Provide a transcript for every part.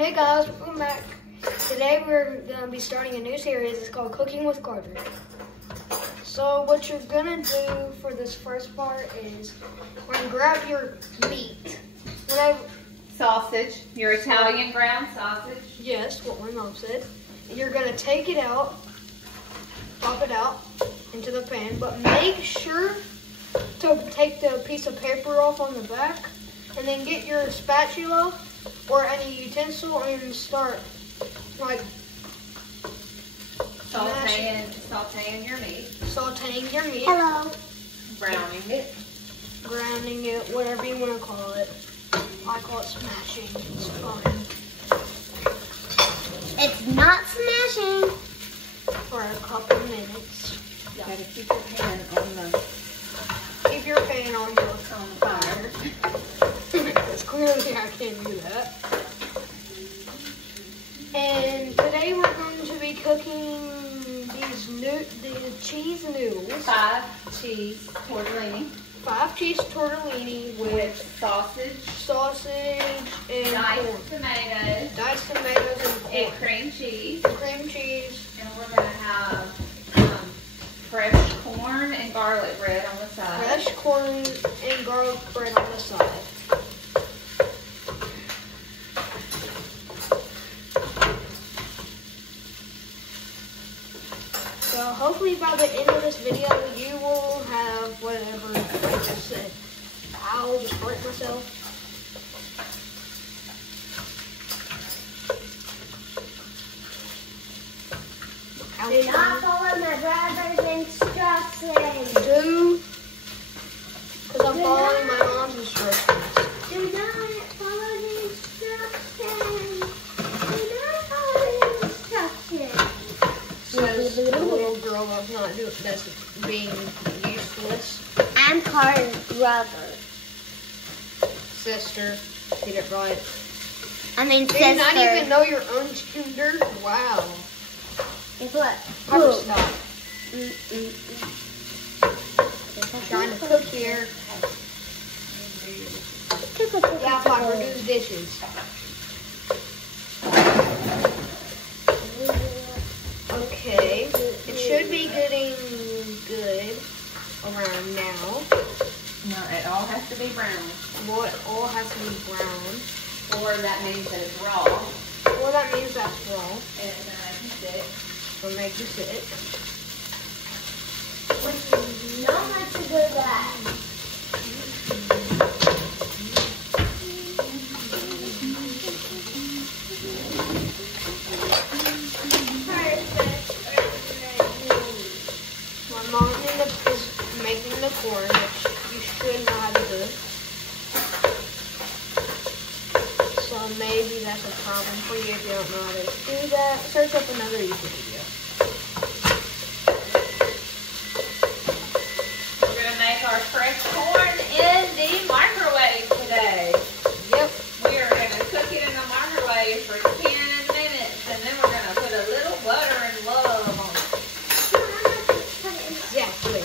Hey guys, welcome back. Today we're going to be starting a new series. It's called Cooking with Carter. So what you're going to do for this first part is we're going to grab your meat. Sausage, your Italian ground sausage. Yes, what my mom said. And you're going to take it out, pop it out into the pan, but make sure to take the piece of paper off on the back and then get your spatula or any utensil and start like sauteing your meat. Sauteing your meat. Hello. Browning it. Browning it, whatever you want to call it. I call it smashing. It's fun. It's not smashing. For a couple minutes. You gotta keep your pan on the fire. Because clearly I can't do that. And today we're going to be cooking these cheese noodles. 5 cheese tortellini. 5 cheese tortellini with sausage and diced corn. tomatoes. Diced tomatoes and corn. And cream cheese. Cream cheese. And we're gonna have fresh corn and garlic bread on the side. Fresh corn and garlic bread on the side. So hopefully by the end of this video you will have whatever I just said. I'll just hurt myself. Do not follow my brother's instructions. Because I'm following my mom's instructions. Do not follow the instructions. Do not follow the instructions. Says the little girl that's being useless. I'm Carter's brother. Sister. Get it right. I mean Do sister. you not even know your own gender? Wow. Guess what? Never stop. I'm trying to cook here. Yeah, Piper, do the dishes. Okay, it should be getting good around now. No, it all has to be brown. Well, it all has to be brown. Or that means that it's raw. Well, that means that's raw. And it's gonna make you sick. It'll make you sick. Not much to do that. My mom is making the corn, which you should know how to do. So maybe that's a problem for you if you don't know how to do that. Search up another YouTube video. We're gonna make our fresh corn in the microwave today. Yep. We are gonna cook it in the microwave for 10 minutes, and then we're gonna put a little butter and love on it. Exactly.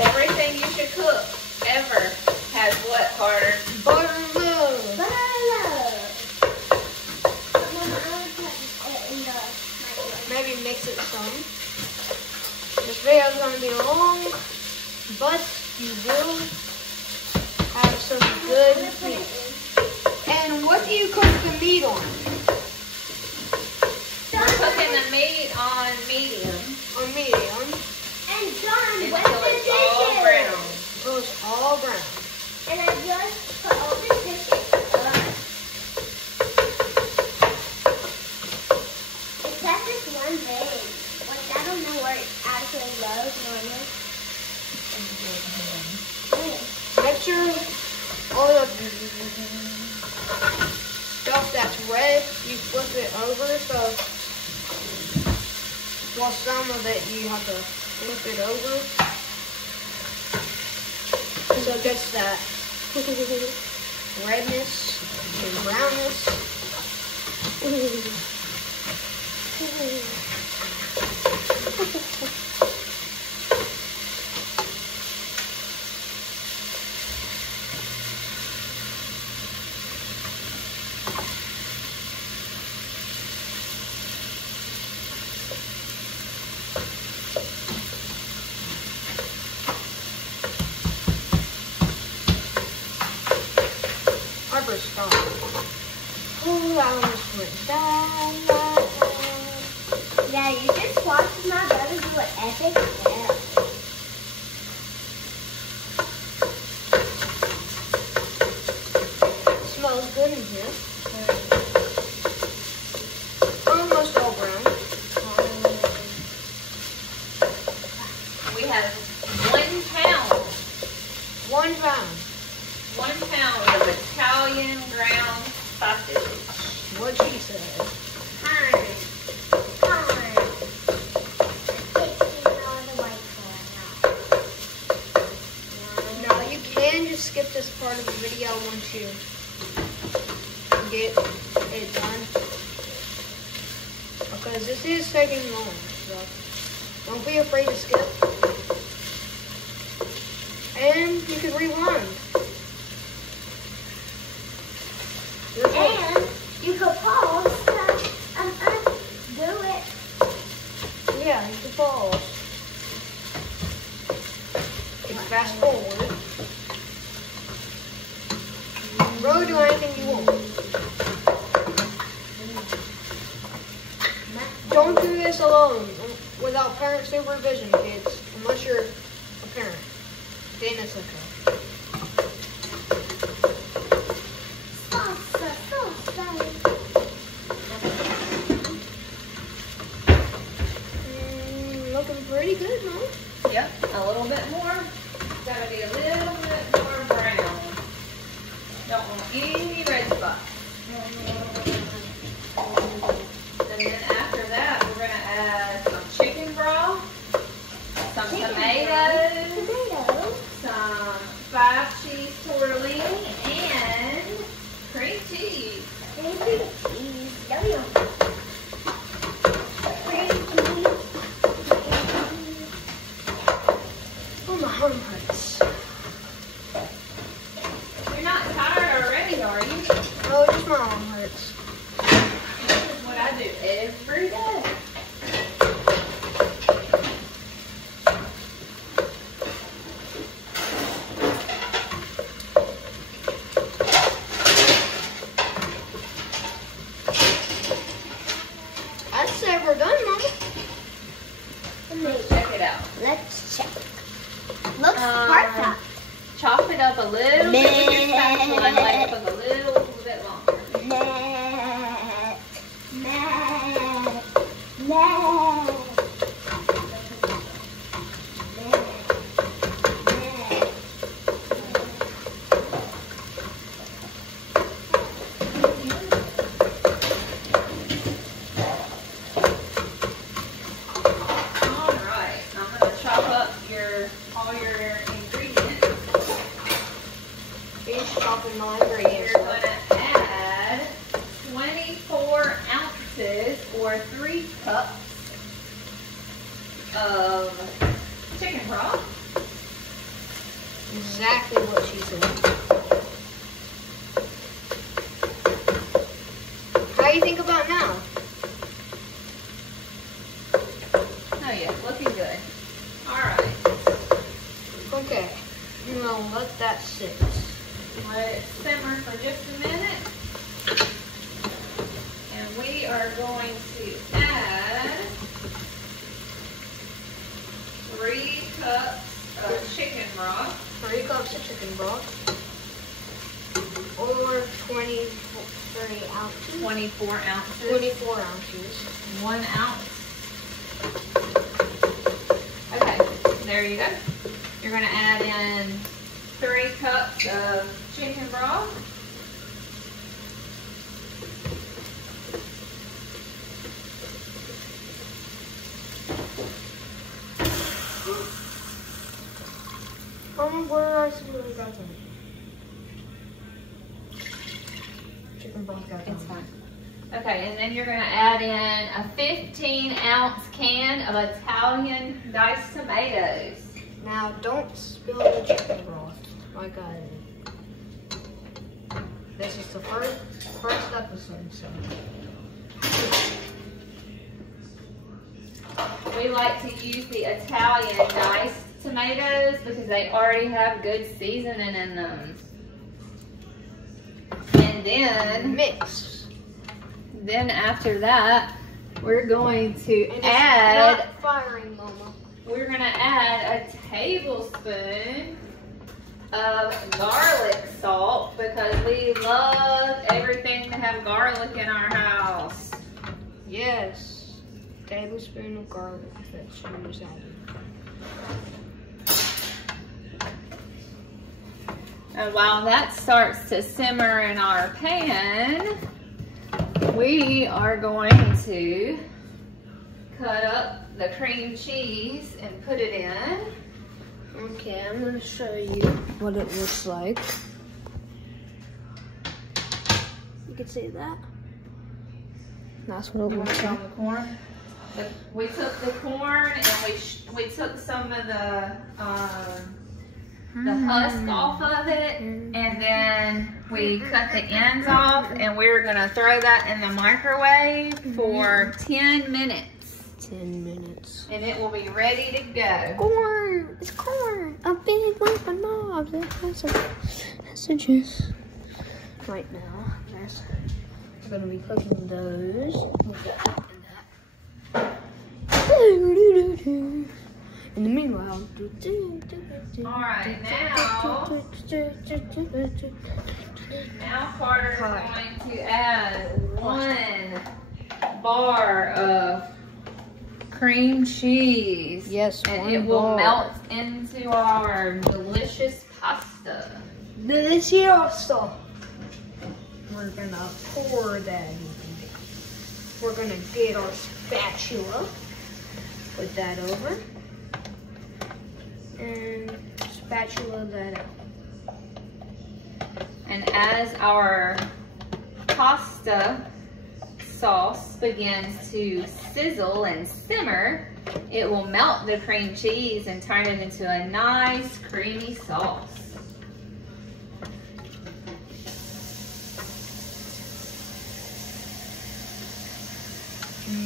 Everything you should cook ever has what, Carter? Butter and love. Maybe mix it some. This video is going to be long, but you will have some good meat. And what do you cook the meat on? We're cooking the meat on medium On medium. And John, until what's the it's all dishes? brown. So it's all brown. And I just put all the dishes up. Except this one thing. Like, I don't know where it actually goes normally. Make sure all the stuff that's red, you flip it over. So, well, some of it you have to flip it over. So it gets that redness and brownness. never stop. Oh, I almost went down. Yeah, you just watched my brother do an epic step. It smells good in here. Almost all brown. We have 1 pound. 1 pound. 1 pound of Italian ground sausage. What she said. Now you can just skip this part of the video once you get it done. Because this is taking long. So don't be afraid to skip. And you can rewind. And you could pause and undo it. Yeah, you can pause. You can fast forward. Really do anything you want. Don't do this alone without parent supervision, kids. Unless you're a parent. Then it's okay. Looking pretty good, Mom. Yep, a little bit more. Gotta be a little bit more brown. Don't want any red spots. And then after that, we're gonna add some chicken broth, some tomatoes, some 5 cheese tortellini, and cream cheese. Oh, my arm hurts. You're not tired already, are you? Oh, just my arm hurts. This is what I do every day. I'd say we're done, Mama. Let's check it out. Let's check. Looks perfect. Chop it up a little bit with your spatula and let it cook a little bit longer. Alright, I'm going to chop up all your ingredients. Finish chopping my You're ingredients. going to add 24 ounces or 3 cups of chicken broth. Exactly what she said. How do you think about now? Oh yeah, looking good. Alright, Okay. Now let that sit. let it simmer for just a minute. And we are going to add 3 cups of chicken broth. 3 cups of chicken broth. Or 23 ounces. 24 ounces. 24 ounces. 1 ounce. Okay, there you go. You're going to add in 3 cups of chicken broth. Where are some of the guys in? Chicken broth got It's fine. Okay, and then you're going to add in a 15-ounce can of Italian diced tomatoes. Now don't spill the chicken broth like I did. This is the first episode, so. We like to use the Italian diced tomatoes because they already have good seasoning in them. And then mix. Then after that, we're going to And add. it's not firing, Mama. We're gonna add a tablespoon of garlic salt because we love everything to have garlic in our house. Yes. Tablespoon of garlic. That's what was added. And while that starts to simmer in our pan, we are going to cut up the cream cheese and put it in. Okay, I'm going to show you what it looks like. You can see that. That's what it You want looks to show like. them the corn? We took the corn and we took some of the husk off of it, and then we cut the ends off, and we're gonna throw that in the microwave for 10 minutes. 10 minutes. And it will be ready to go. Corn! It's corn! A big lump of knobs. That's a juice. Right now, we're gonna be cooking those. With that and that. In the meanwhile, Alright, now Carter's going to add 1 bar of cream cheese. Yes, and 1 it will bar. melt into our delicious pasta. Delicioso. We're gonna pour that in. We're gonna get our spatula. Put that over. And spatula that out. And as our pasta sauce begins to sizzle and simmer, it will melt the cream cheese and turn it into a nice creamy sauce.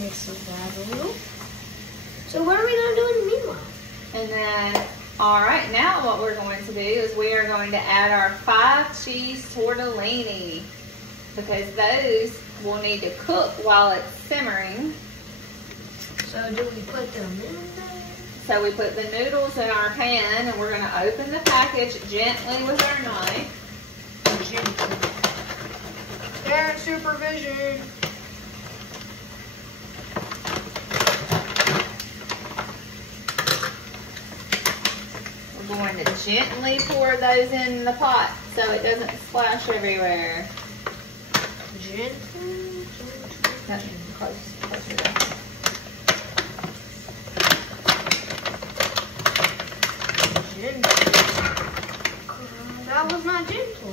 Mixes that a little. So what are we gonna do in the meanwhile? And then, all right, now what we're going to do is we are going to add our 5 cheese tortellini because those will need to cook while it's simmering. So do we put them in there? So we put the noodles in our pan and we're going to open the package gently with our knife. Gently. Parent supervision. We're going to gently pour those in the pot so it doesn't splash everywhere. Gently. Closer there. That was not gentle.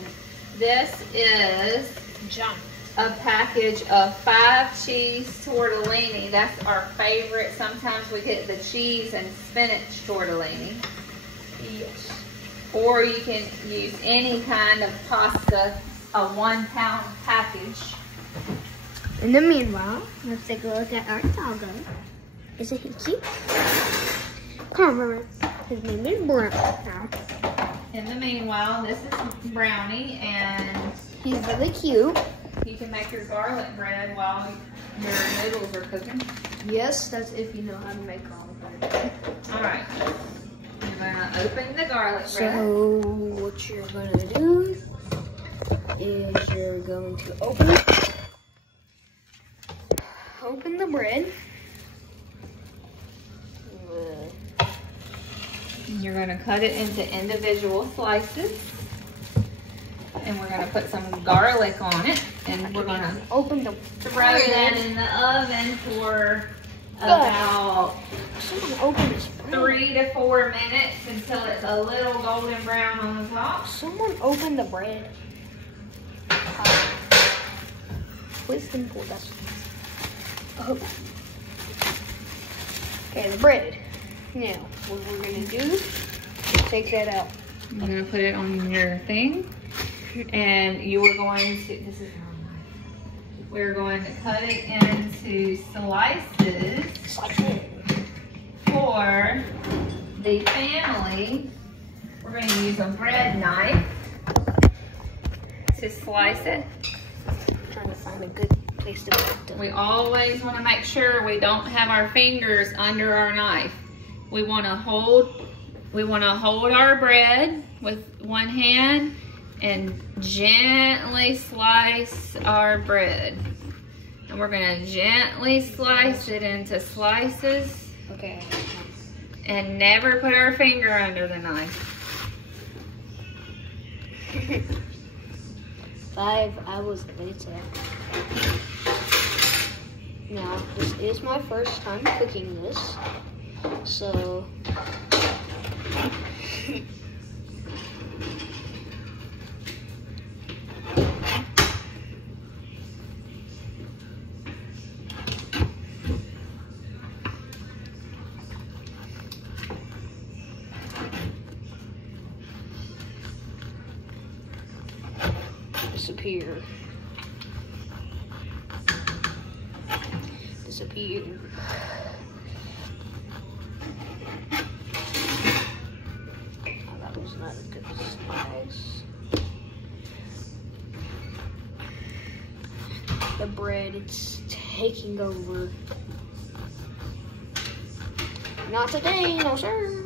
This is John. a package of 5 cheese tortellini. That's our favorite. Sometimes we get the cheese and spinach tortellini. Yes. Or you can use any kind of pasta, a 1 pound package. In the meanwhile, let's take a look at our doggo. Isn't he cute? Come on, Mama. His name is Brown. In the meanwhile, this is Brownie, and He's really cute. you can make your garlic bread while your noodles are cooking. Yes, that's if you know how to make garlic bread. All right. You're gonna open the garlic bread. So what you're gonna do is you're going to open the bread. You're gonna cut it into individual slices. And we're gonna put some garlic on it. And we're gonna Open the throw that in the oven for about Someone open this bread. 3 to 4 minutes until it's a little golden brown on the top. Someone open the bread. Twist and pull. That's. Oh. Okay, the bread. Now, what we're gonna do is take that out. I'm gonna put it on your thing. And you are going to, this is wrong knife. We're going to cut it into slices for the family. We're going to use a bread knife to slice it. trying to find a good place to put them. We always want to make sure we don't have our fingers under our knife. We want to hold our bread with one hand and gently slice our bread. And we're gonna gently slice it into slices. Okay. And never put our finger under the knife. 5 hours later. Now, this is my first time cooking this, so disappear. Oh, that was not a good slice. The bread, it's taking over. Not today, no sir.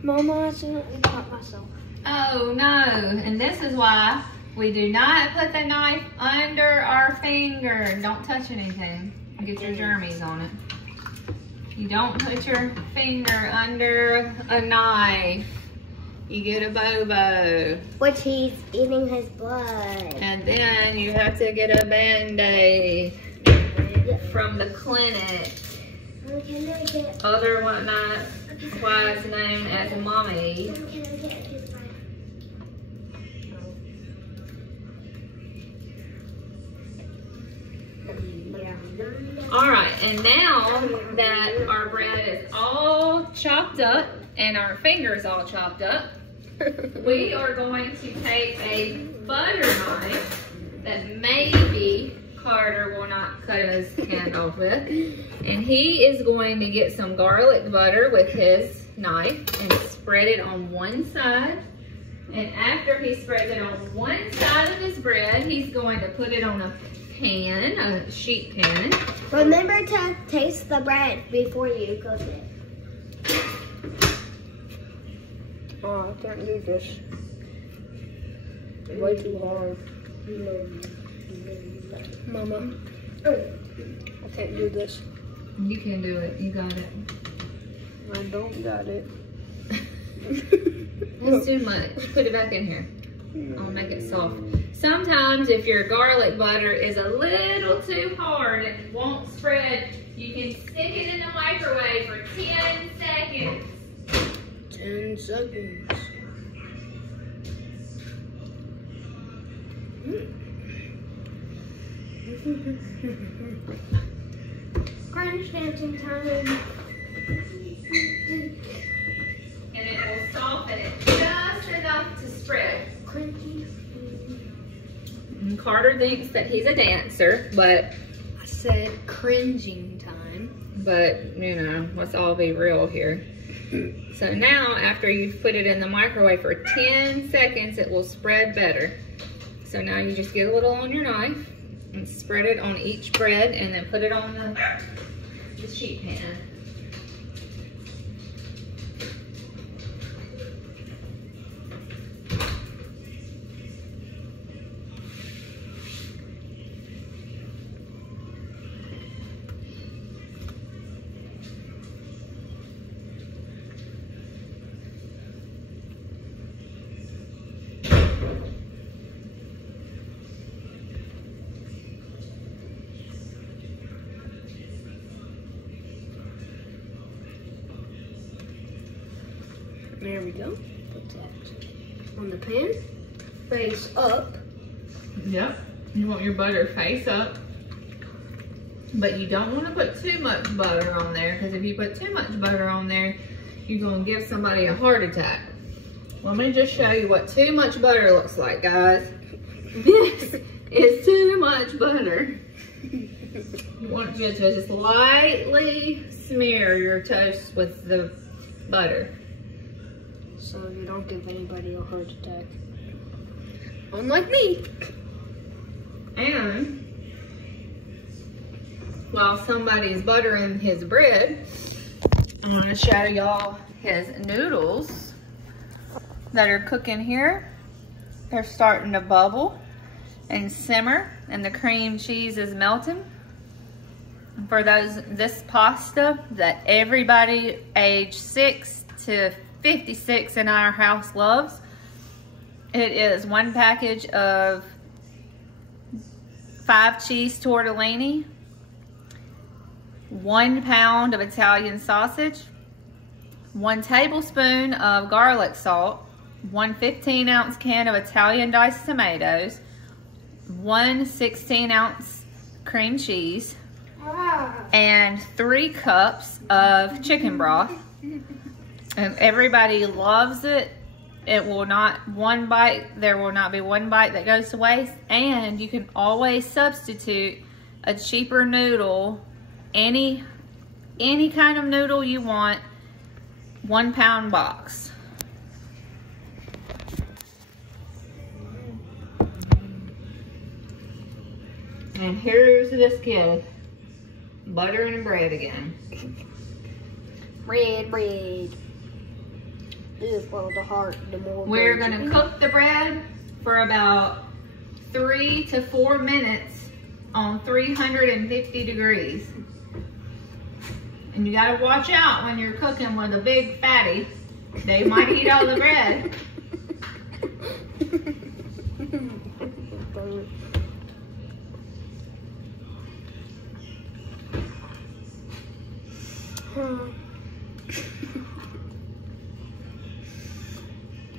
Mama, I accidentally cut myself. Oh no, and this is why we do not put the knife under our finger. Don't touch anything. Get your germies on it. You don't put your finger under a knife. You get a bobo. Which he's eating his blood. And then you have to get a Band-Aid from the clinic. Otherwise known as mommy. All right, and now that our bread is all chopped up and our fingers all chopped up, we are going to take a butter knife that maybe Carter will not cut his hand off with. And he is going to get some garlic butter with his knife and spread it on one side. And after he spreads it on one side of his bread, he's going to put it on a pan, a sheet pan. Remember to taste the bread before you cook it. Oh, I can't do this. It's way too hard. Mama, I can't do this. You can do it. You got it. I don't got it. That's too much. Put it back in here. I'll make it soft. Sometimes if your garlic butter is a little too hard and won't spread, you can stick it in the microwave for 10 seconds. 10 seconds. Crunch dancing time. And it will soften it just enough to spread. Crunchy. And Carter thinks that he's a dancer, but I said cringing time. But, you know, let's all be real here. So now, after you've put it in the microwave for 10 seconds, it will spread better. So now you just get a little on your knife and spread it on each bread and then put it on the sheet pan. There we go. Put that on the pan. Face up. Yep. You want your butter face up. But you don't want to put too much butter on there, because if you put too much butter on there, you're going to give somebody a heart attack. Let me just show you what too much butter looks like, guys. This is too much butter. You want you to just lightly smear your toast with the butter. So you don't give anybody a heart attack. Unlike me. And while somebody's buttering his bread, I'm gonna show y'all his noodles that are cooking here. They're starting to bubble and simmer, and the cream cheese is melting. For this pasta that everybody age 6 to 56 in our house loves, it is 1 package of 5 cheese tortellini, 1 pound of Italian sausage, 1 tablespoon of garlic salt, 1 15-ounce can of Italian diced tomatoes, 1 16-ounce cream cheese, and 3 cups of chicken broth. And everybody loves it. It will not there will not be one bite that goes to waste. And you can always substitute a cheaper noodle, any kind of noodle you want, 1 pound box. And here's this kid buttering bread again. Bread. This is for the heart. The more We're gonna cook the bread for about 3 to 4 minutes on 350 degrees. And you gotta watch out when you're cooking with a big fatty. They might eat all the bread.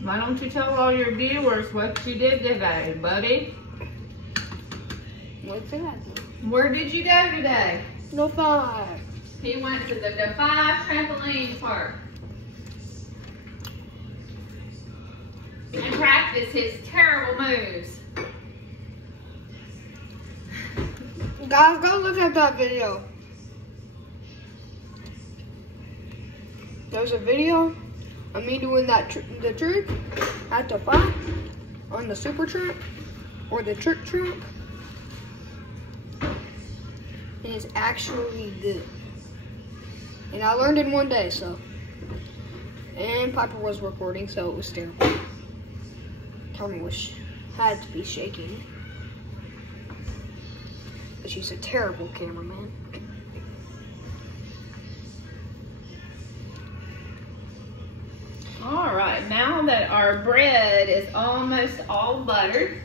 Why don't you tell all your viewers what you did today, buddy? What's that? Where did you go today? No 5. He went to the Defy Trampoline Park and practiced his terrible moves. Guys, go look at that video. There's a video of me doing the trick at the Defy on the super tramp or the trick tramp. It is actually good. And I learned in 1 day, so. And Piper was recording, so it was terrible. Camera had to be shaking. But she's a terrible cameraman. All right, now that our bread is almost all buttered,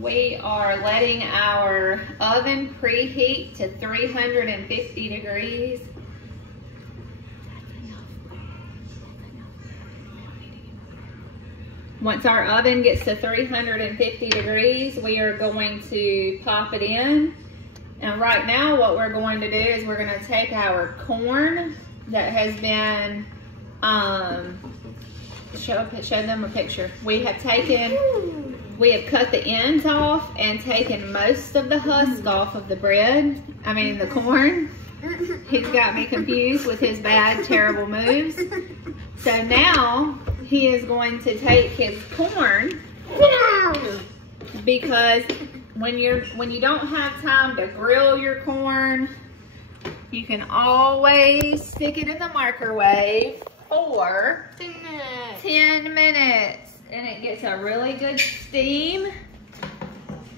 we are letting our oven preheat to 350 degrees. Once our oven gets to 350 degrees, we are going to pop it in. And right now what we're going to do is we're going to take our corn that has been, show them a picture. We have cut the ends off and taken most of the husk off of the bread. I mean the corn. He's got me confused with his bad, terrible moves. So now he is going to take his corn, because when you don't have time to grill your corn, you can always stick it in the microwave for 10 minutes. And it gets a really good steam.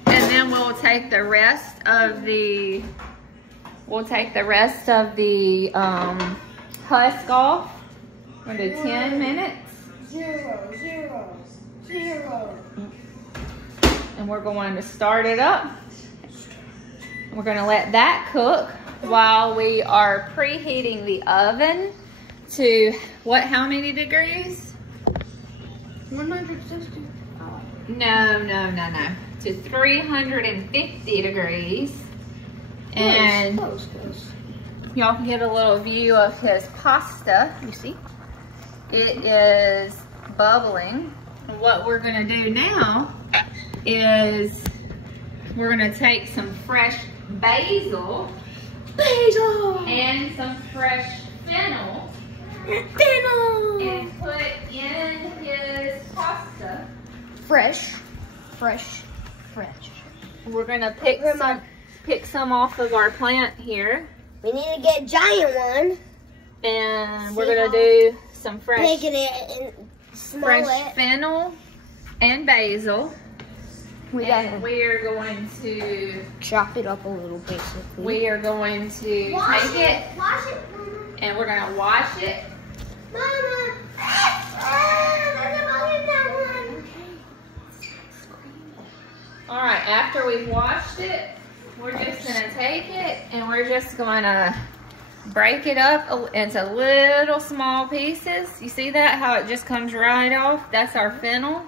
And then we'll take the rest of the husk off. We're gonna do 10 minutes. 0, 0, 0. And we're going to start it up. We're gonna let that cook while we are preheating the oven to how many degrees? 160. No. To 350 degrees. And Close. y'all can get a little view of his pasta. You see? It is bubbling. And what we're gonna do now is we're gonna take some fresh basil and some fresh fennel and put in his pasta. Fresh. We're gonna pick some off of our plant here. We need to get a giant one. And we're gonna do some fresh fennel and basil. And we are going to chop it up a little, basically. We are going to take it, Wash it, and we're gonna wash it. Mama. All right, after we've washed it, we're just gonna take it and we're just gonna break it up into little small pieces. You see that, how it just comes right off? That's our fennel.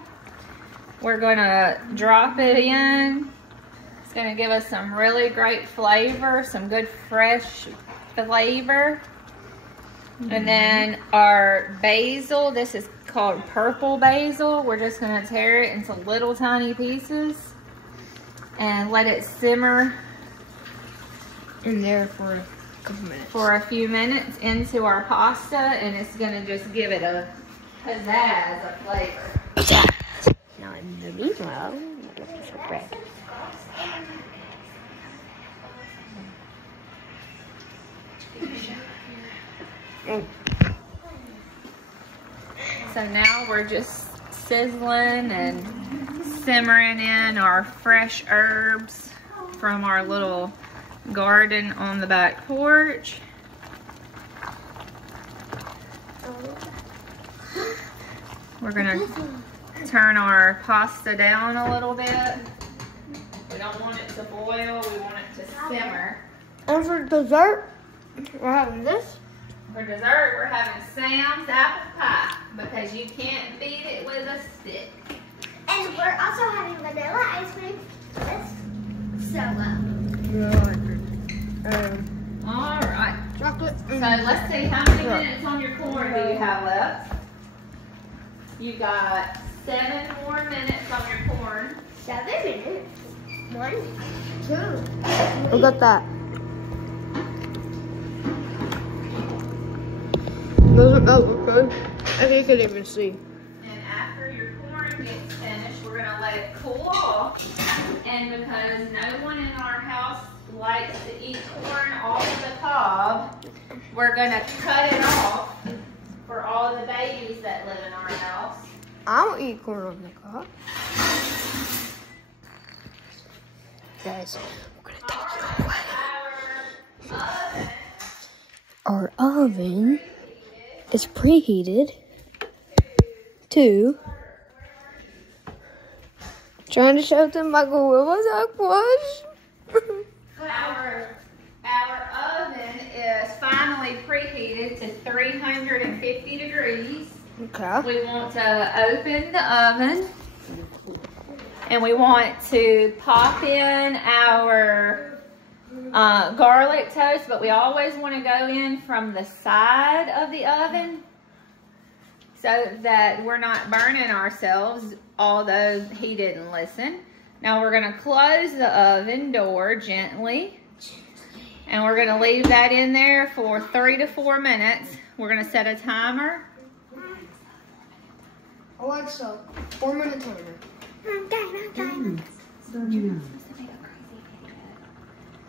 We're gonna drop it in. It's gonna give us some really great flavor, some good fresh flavor. And then our basil, this is called purple basil. We're just gonna tear it into little tiny pieces and let it simmer in there for a couple minutes. For a few minutes into our pasta, and it's gonna just give it a pizzazz, a flavor. Now in the meanwhile, we'll get some bread. So now we're just sizzling and simmering in our fresh herbs from our little garden on the back porch. We're gonna turn our pasta down a little bit. We don't want it to boil, we want it to simmer. And for dessert, we're having this. For dessert, we're having Sam's apple pie because you can't beat it with a stick. And we're also having vanilla ice cream with solo. All right. Chocolate. So let's see, how many minutes on your corn do you have left? You got 7 more minutes on your corn. 7 minutes. 1, 2. Look at that. Doesn't that look good? I think you can even see. And after your corn gets finished, we're gonna let it cool off. And because no one in our house likes to eat corn off the cob, we're gonna cut it off for all the babies that live in our house. I don't eat corn on the cob. Guys, we're gonna take it away. Our oven is preheated to trying to show them Michael Willis push. Our oven is finally preheated to 350 degrees. Okay. We want to open the oven and we want to pop in our garlic toast, but we always want to go in from the side of the oven so that we're not burning ourselves, although he didn't listen. Now we're going to close the oven door gently, and we're going to leave that in there for 3 to 4 minutes. We're going to set a timer. Alexa, 4-minute timer.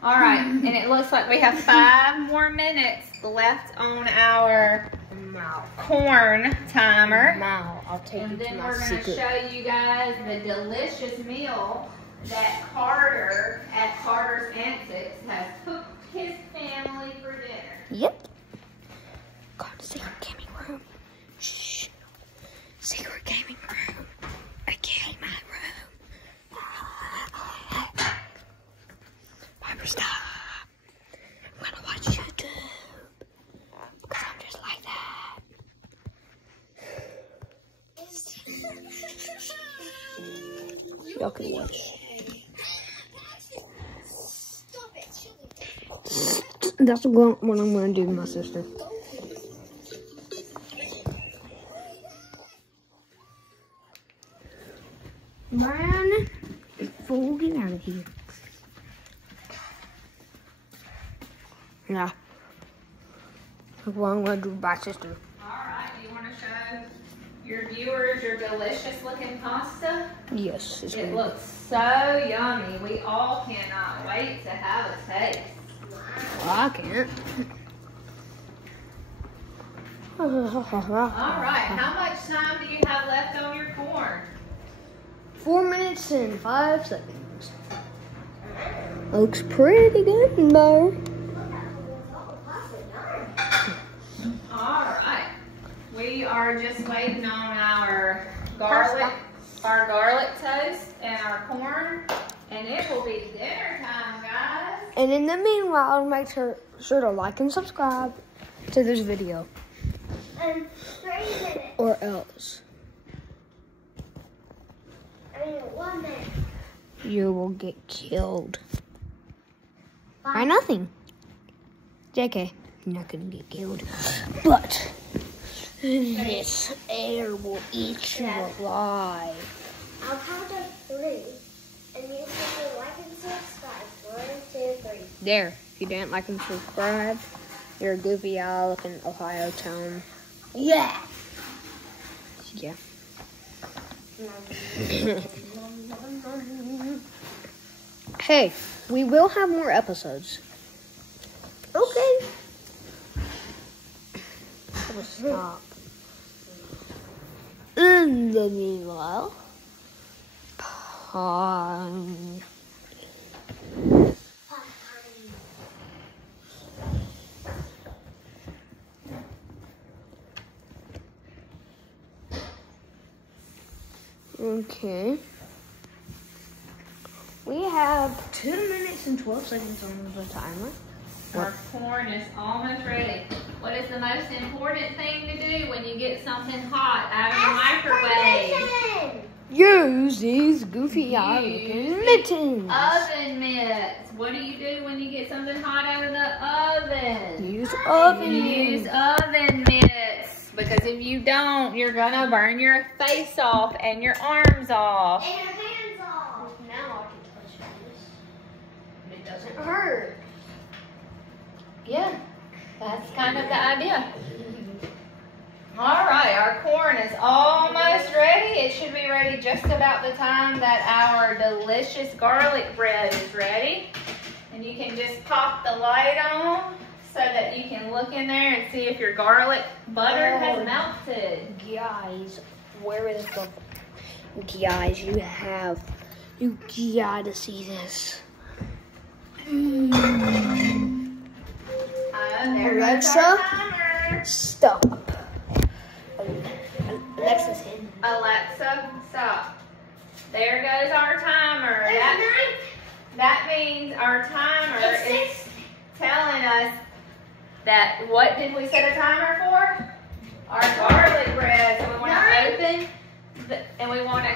All right, and it looks like we have 5 more minutes left on our corn timer. Now I'll take And you to then my we're going to secret. show you guys the delicious meal that Carter at Carter's Antics has cooked his family for dinner. Yep. Go to secret gaming room. Shh. Secret gaming room. Okay, my room. Piper, stop. I'm gonna watch YouTube. Because I'm just like that. Y'all can watch. That's what I'm going to do to my sister. Man, fool, get out of here. Yeah. Look what I'm gonna do with my sister. Alright, do you want to show your viewers your delicious looking pasta? Yes, it's It good. looks so yummy. We all cannot wait to have a taste. Well, I can't. Alright, how much time do you have left on your corn? 4 minutes and 5 seconds. Looks pretty good though. Alright. We are just waiting on our garlic toast and our corn. And it will be dinner time, guys. And in the meanwhile, make sure to like and subscribe to this video. 3 minutes. Or else 1 minute. you will get killed. By nothing. JK, you're not gonna get killed. But this air will eat you alive. I'll count to 3. And you can like and subscribe. 1, 2, 3. There. If you didn't like and subscribe, you're a goofy eye looking Ohio town. Yeah. Yeah. Hey, we will have more episodes. Okay. We'll stop. In the meanwhile, okay. We have 2 minutes and 12 seconds on the timer. Our corn is almost ready. What is the most important thing to do when you get something hot out of the microwave? Use these goofy eye looking mittens. Oven mitts. What do you do when you get something hot out of the oven? Use oven Use mitts. oven mitts. Because if you don't, you're gonna burn your face off and your arms off. And your hands off. Now I can touch this. It doesn't hurt. Yeah, that's kind of the idea. All right, our corn is almost ready. It should be ready just about the time that our delicious garlic bread is ready. And you can just pop the light on so that you can look in there and see if your garlic butter has melted. Guys, where is the... Guys, you gotta see this. There goes Alexa? our timer. Stop. Alexa's in. Alexa, stop. There goes our timer. That means our timer is telling us that, what did we set a timer for? Our garlic bread. So we want to open and we want to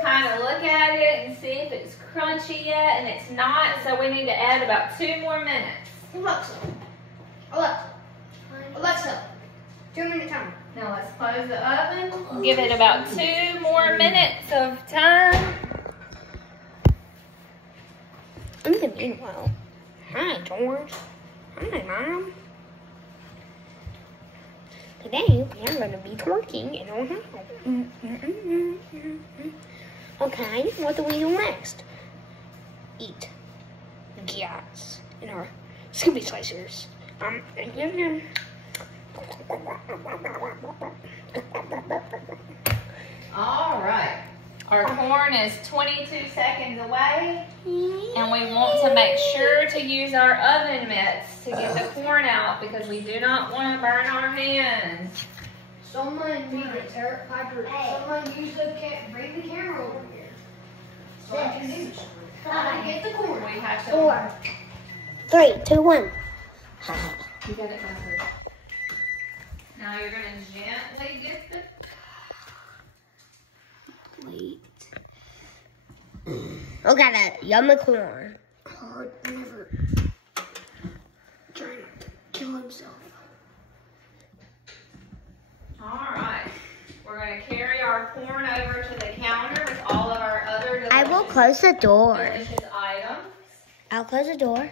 kind of look at it and see if it's crunchy yet, and it's not, so we need to add about 2 more minutes. Alexa, 2 minute timer. Now let's close the oven. Give it about 2 more minutes of time. In the meanwhile, hi George. Hi Mom. Today I'm gonna be twerking in our house. Okay, what do we do next? Eat. Yes. In our Scooby Slicers. All right. Our corn is 22 seconds away, and we want to make sure to use our oven mitts to get the corn out because we do not want to burn our hands. Someone be the terror Piper. Someone bring the camera over here. So I can do this. I get the corn. We have to. 4, 3, 2, 1. You got it covered. Now you're going to gently dip the Wait. I got a yummy corn. Hard never trying to kill himself. All right. We're going to carry our corn over to the counter with all of our close the door. delicious items. I'll close the door.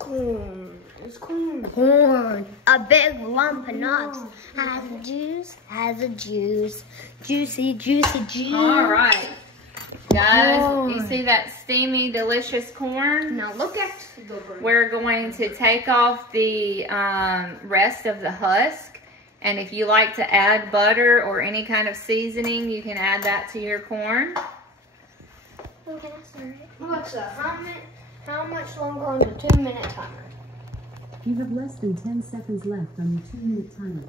Corn. It's corn. Corn. A big lump of nuts. Has a juice. Has a juice. Juicy, juicy juice. All right. Guys, Corn. you see that steamy, delicious corn? Now look at We're going to take off the rest of the husk. And if you like to add butter or any kind of seasoning, you can add that to your corn. Alexa, how much longer on the 2-minute timer? You have less than 10 seconds left on your 2-minute timer.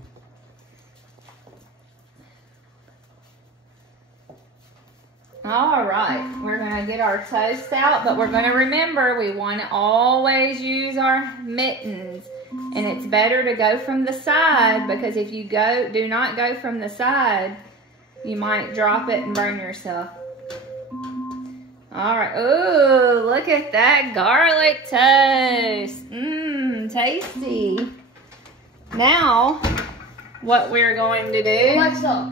All right, we're gonna get our toast out, but we're gonna remember we wanna always use our mittens. And it's better to go from the side, because if you do not go from the side, you might drop it and burn yourself. All right, ooh, look at that garlic toast. Mmm, tasty. Now, what we're going to do Alexa,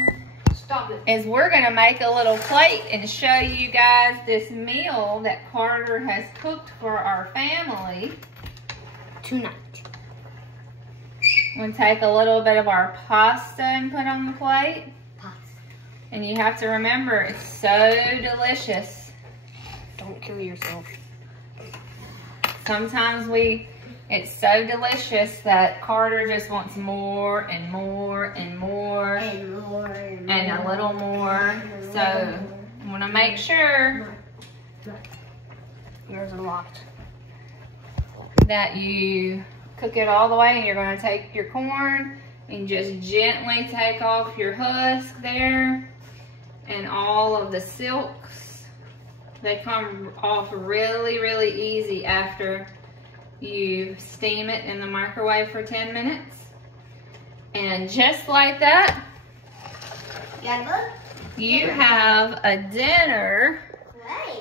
stop it. is we're gonna make a little plate and show you guys this meal that Carter has cooked for our family. tonight. We'll take a little bit of our pasta and put on the plate. And you have to remember, it's so delicious. Don't kill yourself. Sometimes it's so delicious that Carter just wants more and more and more and a little more. So I want to make sure There's a lot. that you cook it all the way, and you're going to take your corn and just gently take off your husk there and all of the silks. They come off really, really easy after you steam it in the microwave for 10 minutes. And just like that, you have a dinner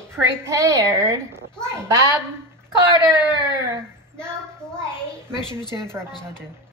prepared by Carter. No plate. Make sure to tune in for episode 2.